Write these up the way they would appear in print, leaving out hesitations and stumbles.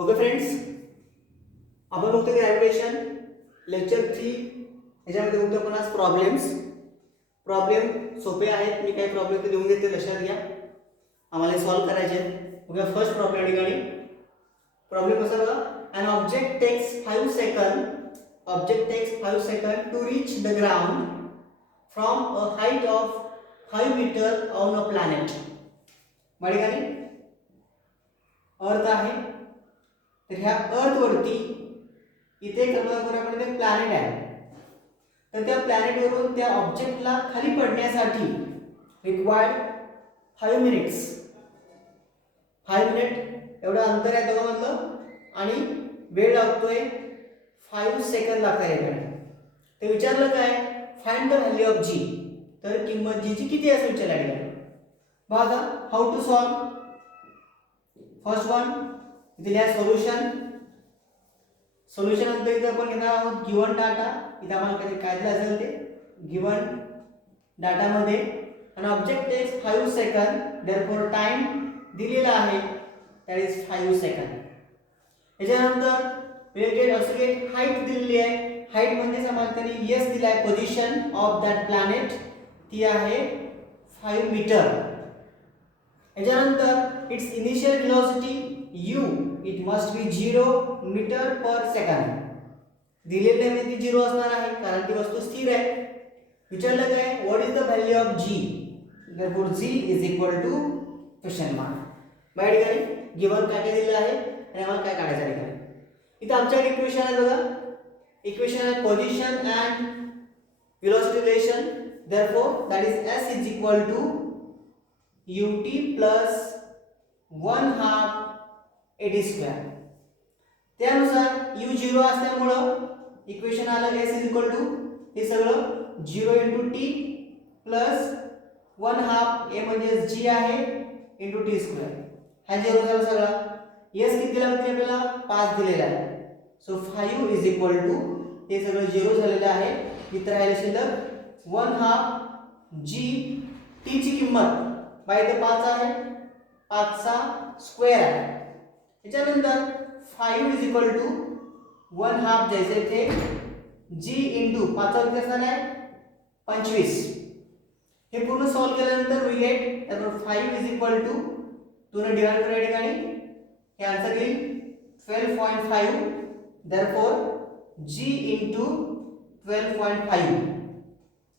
Okay friends, आपण बघतो gravitation lecture 3 याच्यामध्ये बघतो आपण आज प्रॉब्लेम सोपे आहेत. मी काही प्रॉब्लेम ते लिहून घेते, लक्षात घ्या, आम्हाला सॉल्व करायचे आहेत. बघा फर्स्ट प्रॉब्लेम ठिकाणी प्रॉब्लेम कसा बघा. an object takes 5 seconds to reach the ground from a height of 5 meter on a planet. ठिकाणी अर्थ आहे, तर ह्या अर्थ वरती इथे कल्पना करूया आपण एक प्लॅनेट आहे. तर त्या प्लॅनेट वरून त्या ऑब्जेक्टला खाली पडण्यासाठी रिक्वायर्ड 5 मिनिट्स 5 मिनिट एवढं अंतर आहे दोघांमधलं आणि वेळ लागतोय 5 सेकंद लागतात याकडे. ते विचारलं काय, find the value of G. तर किंमत जी ची किती असेल विचारलं. बघा how to solve. First one दिल्या सोल्युशन नंतर इथे आपण घेणार आहोत गिवन डाटा. इथे आम्हाला काय दिलं असेल ते गिवन डाटा मध्ये आणि object takes 5 second, therefore time दिलेला आहे दॅट इज 5 सेकंद. याच्यानंतर will get also get height दिलेली आहे. हाईट म्हणजे आम्हाला त्यांनी एस दिला आहे, पोझिशन ऑफ दॅट प्लॅनेट ती आहे 5 मीटर. याच्यानंतर its initial velocity u it must be 0 metre per second. दिलेले आहे ती 0 असणार आहे कारण ती वस्तू स्थिर आहे. विचारलं काय, what is the value of g. Therefore g is equal to question mark. माझ्या ठिकाणी गिवन काय काय दिलेलं आहे आणि आम्हाला काय काढायचं आहे. इथं आमच्याकडे इक्वेशन आहे बघा. इक्वेशन आहे position and velocity relation. Therefore that is s is equal to ut plus 1/2 at square. त्यानुसार u 0 असल्यामुळं इक्वेशन आलं s इज इक्वल टू हे सगळं 0 * t प्लस 1/2 a म्हणजे g आहे * t स्क्वेअर. हा 0 झाला सगळा. s किती दिला म्हणजे आपल्याला 5 दिलेला आहे. सो 5 इज इक्वल टू हे सगळं 0 झालेलं आहे. इतर राहिले शिल्लक 1/2 g t ची किंमत बाय इथे 5 आहे, 5 चा स्क्वेअर आहे. याच्यानंतर 5 इज इक्वल टू 1/2 जैसे थे g इंटू 5 चा किती असणार आहे 25. हे पूर्ण सॉल्व केल्यानंतर वी गेट त्यानंतर 5 इज इक्वल टू 2 ने डिवाइड करूया ठिकाणी हे आन्सर येईल 12.5. Therefore g into 12.5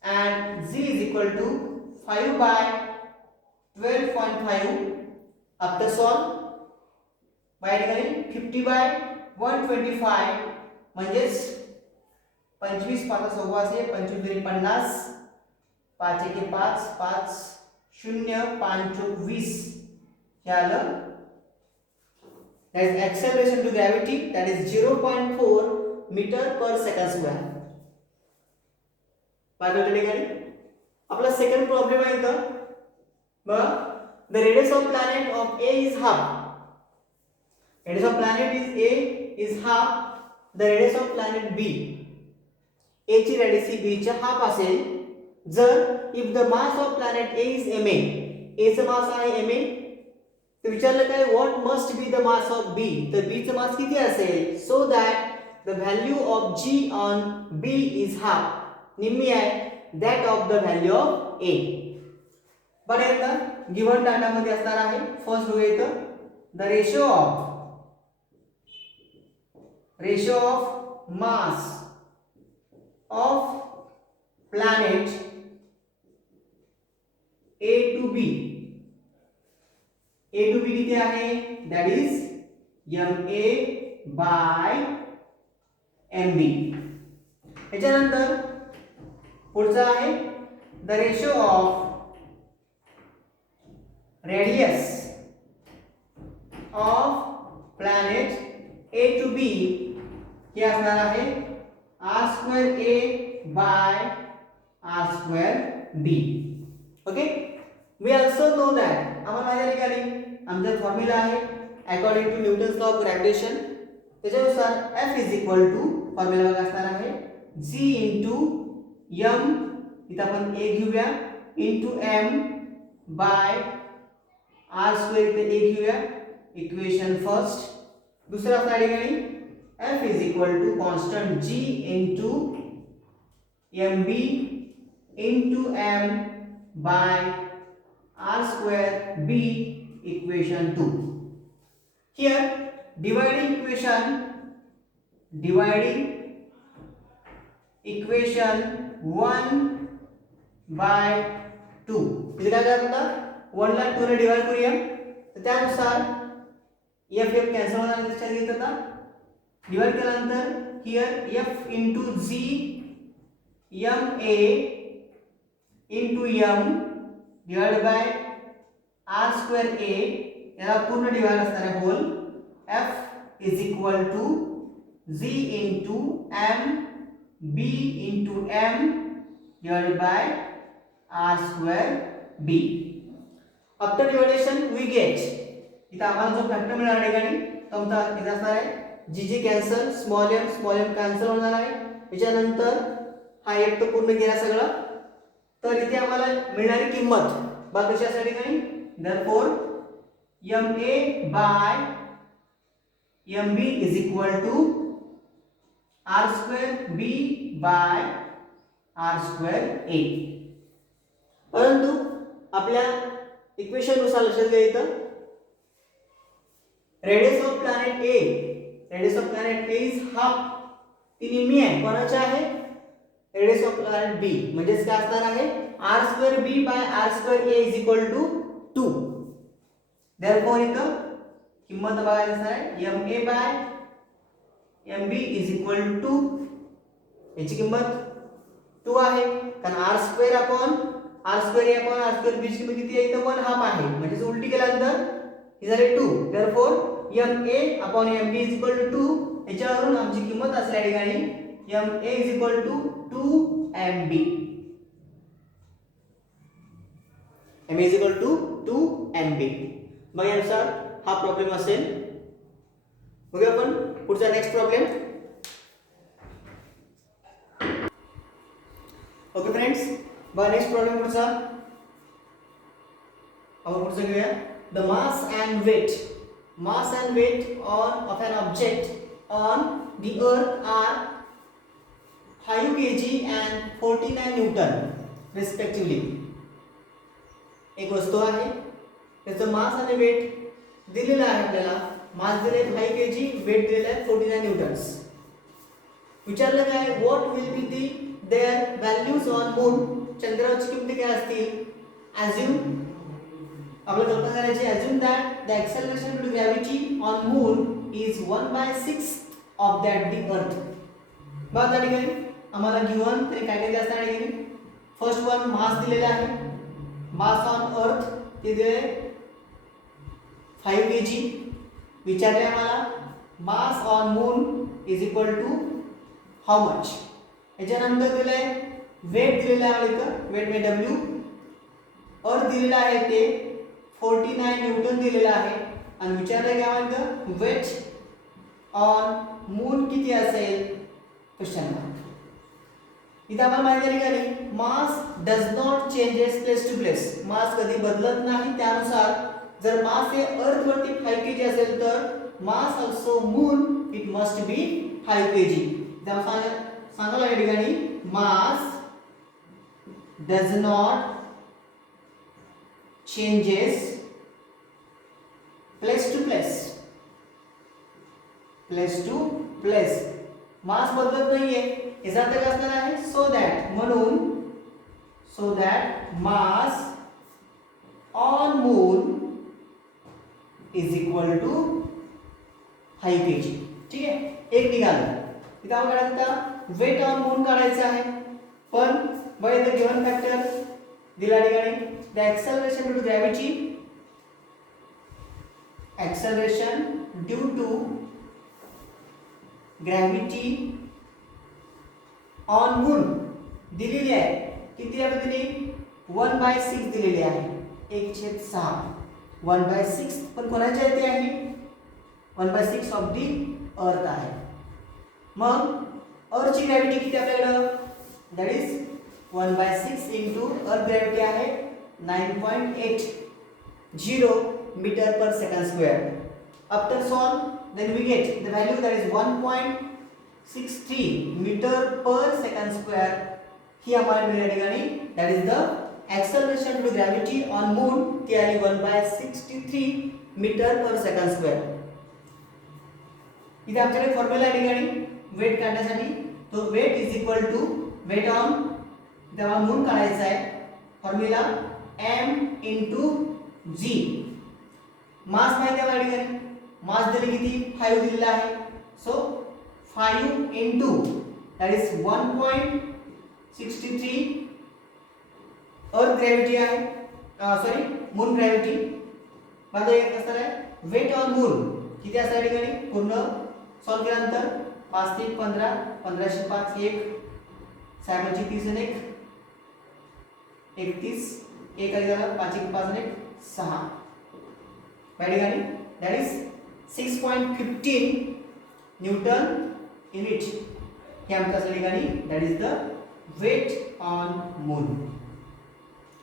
and z is equal to 5 by 12.5. after solve bye ठिकाणी 50 by 125 म्हणजेच 25 5 6 असे 25 × 50 5 × 5 5 0 5 × 20 हे आलं. that is acceleration to gravity, that is 0.4 meter per second square. पाहिलं ठिकाणी आपला सेकंड प्रॉब्लेम आहे इथं बघा. The radius of planet of a is half. Radius of planet is a is half the radius of planet b. a ची radius ही b च्या half असेल जर if the mass of planet a is ma. a चं मास आहे ma. तर विचारलं काय, what must be the mass of b. तर b चं मास किती असेल so that the value of g on b is half निम्मी आहे that of the value of a. बरं आता गिवन डाटा मध्ये असणार आहे. फर्स्ट बघूया इथं the ratio of mass of planet a to b. a to b किती आहे that is ma by mb. याच्यानंतर पुढचा आहे the ratio of radius of planet a to b हे असणार आहे r² a by r² b. Okay, we also know that आम्हाला माहिती आहे ठिकाणी आमचा फॉर्म्युला आहे according to Newton's law of gravitation. त्याच्यानुसार f is equal to formula बघा असणार आहे g इंटू m इथं आपण a घेऊया into m by r square इथे a घेऊया इक्वेशन फर्स्ट दुसरा असणार या ठिकाणी F is equal to constant G into mb into m by r square b equation 2. Here dividing equation 1 by 2. इथे काय करायचं 1 ला 2 ने डिवाइड करूया तर त्यानुसार f कॅन्सल होणार लक्षात घेत आता डिवाइड केल्यानंतर here f into g ma into m divide by r square a याला पूर्ण डिवाइड असणार आहे whole f is equal to g into m b into m divided by r square b. After divideation we get इथे आम्हाला जो factor मिळणार आहे ठिकाणी तो आमचा इथे असणार आहे जी कॅन्सल स्मॉल m कॅन्सल होणार आहे त्याच्यानंतर हा एक तो पूर्ण गेला सगळा तर इथे आम्हाला मिळणारी किंमत बघ कशासाठी ठिकाणी therefore ma by mb is equal to r square b by r square a. परंतु आपल्या इक्वेशन नुसार लक्षात घ्या इथं radius of planet A is half ती निम्मी आहे कोणाची आहे रेडियस ऑफ प्लॅनेट बी म्हणजे काय असणार आहे r square b by r square a is equal to 2. Therefore इथं किंमत बघायला असणार आहे ma by mb is equal to 2 याची किंमत 2 आहे कारण r square upon r square a upon r square b ची किंमत किती आहे इथं 1 हाफ आहे म्हणजे उलटी केल्यानंतर हे झाले 2. Therefore ma upon mb is equal to 2 याच्यावरून आमची किंमत असल्या ठिकाणी ma is equal to 2mb ma is equal to 2mb. मग यानुसार हा प्रॉब्लेम असेल. बघूया आपण पुढचा नेक्स्ट प्रॉब्लेम. ओके फ्रेंड्स बघा नेक्स्ट प्रॉब्लेम पुढचा आपण पुढचा घेऊया the mass and weight of an object on the earth are 5 kg and 49 Newton respectively. एक वस्तू आहे त्याचं मास आणि वेट दिलेलं आहे आपल्याला मास दिले 5 kg वेट दिलेलं आहे 49 न्यूटन्स. विचारलं काय what will be the their values on moon चंद्रावरची किंमती काय असतील अज्यूम आपल्याला कल्पना करायची assume that the acceleration to gravity on moon is 1/6 of that the earth. बघा त्या ठिकाणी आम्हाला गिवन तरी काय काय असणार आहे फर्स्ट वन मास दिलेला आहे मास ऑन अर्थ ते दिले 5 kg. विचारले आम्हाला mass on moon is equal to how much. याच्यानंतर दिले वेट दिलेला आहे इथं वेट म्हणजे w अर्थ दिलेला आहे ते 49 न्यूटन दिलेला आहे आणि विचारले काय म्हणतं वेट ऑन मून किती असेल क्वेश्चन मार्क. इथे आम्हाला माहिती आहे की mass does not changes place to place mass कधी बदलत नाही त्यानुसार जर मास हे अर्थ वरती 5 kg असेल तर mass also moon it must be 5 kg. सांगायला या ठिकाणी mass does not changes place to place mass बदलत नाहीये याचा अर्थ काय असणार आहे so that mass on moon is equal to 5 kg. ठीक आहे एक निघालं. इथं आपण काढायचं वेट ऑन मून काढायचं आहे पण बघा इथं गिवन फॅक्टर दिला ठिकाणी the acceleration due to gravity on moon दिलेली आहे किती आहे दिली 1/6 दिलेली आहे 1/6 1/6 पण कोणाच्या इथे आहे 1/6 ऑफ दी अर्थ आहे. मग अर्थची ग्रॅव्हिटी किती आपल्याकडे that is 1/6 into earth gravity आहे 9.80 metre per second square. After solve, then we get the value that is 1.63 meter per second square. ही हमारे मिळाली ठिकाणी that is the acceleration due to gravity on moon ती आली 1/63 meter per second square. इथे आमच्याकडे formula आहे ठिकाणी weight काढण्यासाठी तो weight is equal to weight on तेव्हा मून काढायचा आहे formula m into g. Mass माहिती आहे या ठिकाणी मास दिले किती 5 दिलेला आहे सो 5 into that is 1.63 अर्थ ग्रॅव्हिटी आहे सॉरी मून ग्रॅव्हिटी मध्ये एक असणार आहे वेट ऑन मून किती असणार या ठिकाणी पूर्ण सॉल्व केल्यानंतर 5 3 15 15 5 1 6 30 आणि 1 31 1 आली झाला 5 1 5 आणि 6 या ठिकाणी दॅट इज 6.15 न्यूटन युनिट हे आमच्या ठिकाणी that is the weight on moon.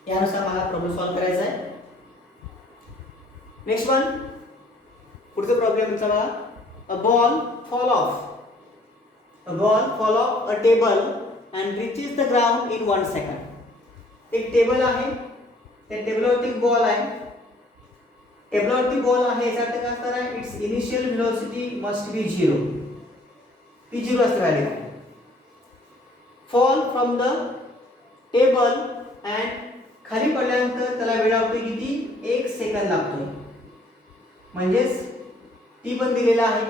यानुसार मला प्रॉब्लेम सॉल्व करायचा आहे. नेक्स्ट वन पुढचा प्रॉब्लेम बघा a ball fall off a table and reaches the ground in 1 second. एक टेबल आहे त्या टेबलवरती बॉल आहे टेबलवरती बॉल आहे याचा अर्थ काय असणार आहे it's initial velocity must be 0 ती 0 असते value fall from the table and खाली पडल्यानंतर त्याला वेळ लागतो किती 1 सेकंद लागतो म्हणजेच टी पण दिलेला आहे.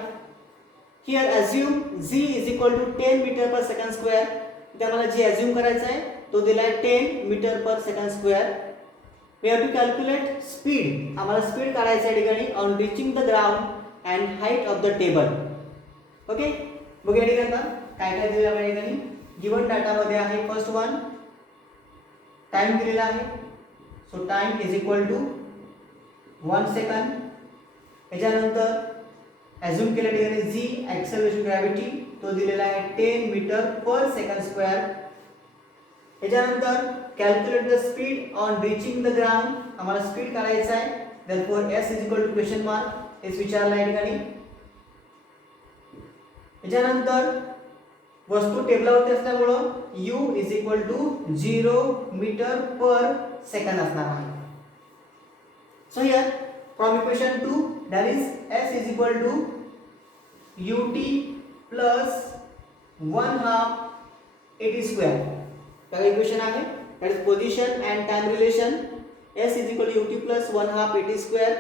Here assume z is equal to 10 metre per second square. इथे आम्हाला जी अज्यूम करायचा आहे तो दिला आहे 10 metre per second square. We have to calculate speed आम्हाला स्पीड काढायचं आहे ठिकाणी on reaching the ground and height of the table. Okay बघूया ठिकाणी काय काय दिलेलं आहे ठिकाणी गिवन डाटामध्ये आहे फर्स्ट वन टाइम दिलेला आहे so time is equal to 1 second. याच्यानंतर अज्यूम केल्या ठिकाणी जी ॲक्सेलरेशन ग्रॅव्हिटी तो दिलेला आहे 10 मीटर पर सेकंड स्क्वेअर. याच्यानंतर calculate the speed on reaching the ground आम्हाला स्पीड काढायचं आहे therefore s is equal to question mark s विचारला आहे ठिकाणी. याच्यानंतर वस्तू टेबलावरती असल्यामुळे u is equal to 0 metre per second असणार आहे. So here from equation 2 that is s is equal to ut plus 1/2 at square. तर इक्वेशन आहे that is position and time relation s is equal to ut plus 1/2 at square.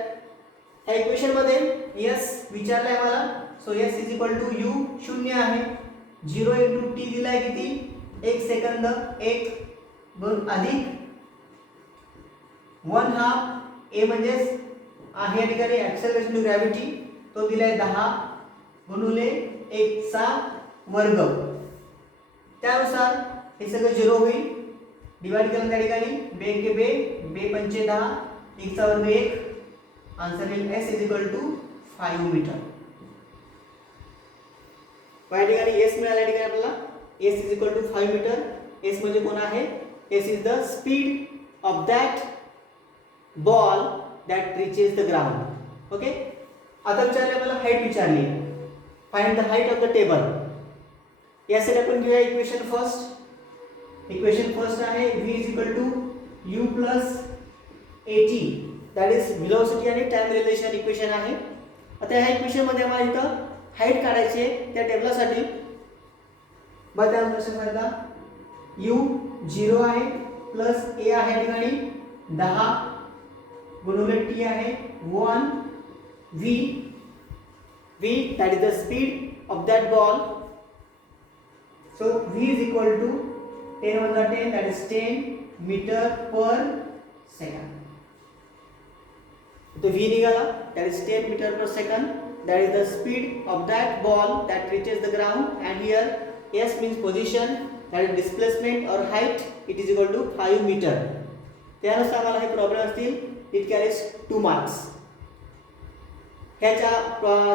ह्या equation मध्ये s विचारलाय मला so s is equal to u 0 आहे 0 into t दिलाय किती 1 second 1 अधिक 1/2 a म्हणजे आहे या ठिकाणी ॲक्सेलरेशन टू ग्रॅव्हिटी तो दिलाय 10 गुणिले 1 चा वर्ग. त्यानुसार हे सगळं 0 होईल डिवाइड केलं त्या ठिकाणी 2 के 2 पंचे 10 1 चा वर्ग 1 आन्सर येईल s is equal to 5 metre. या ठिकाणी s मिळाल्या ठिकाणी आपल्याला s is equal to 5 metre. s म्हणजे कोण आहे s is the speed of that ball that reaches the ground. Okay आता विचारले मला हाईट विचारली find the height of the table. यासाठी आपण घेऊया इक्वेशन फर्स्ट आहे v is equal to u plus at that is velocity आणि time relation equation आहे. आता ह्या इक्वेशन मध्ये आम्हाला इथं हाईट काढायची आहे त्या टेबलासाठी बघा त्यानुसार सांगा u 0 आहे प्लस a आहे या ठिकाणी 10 गुणिले t आहे 1 v that is the speed of that ball. So v is equal to 10 over 10 that is 10 meter per second. So v निघाला that is 10 meter per second that is the speed of that ball that reaches the ground and here s means position that is displacement or height it is equal to 5 meter. त्यानुसार मला हे problem असतील it carries 2 marks. ह्याच्या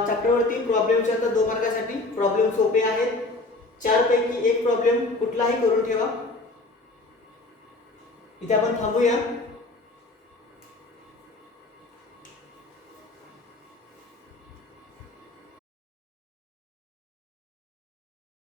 चॅप्टरवरती problem विचारतात 2 मार्कासाठी. Problem सोपे आहेत 4 पैकी एक प्रॉब्लेम कुठलाही करून ठेवा. इथे आपण थांबूया.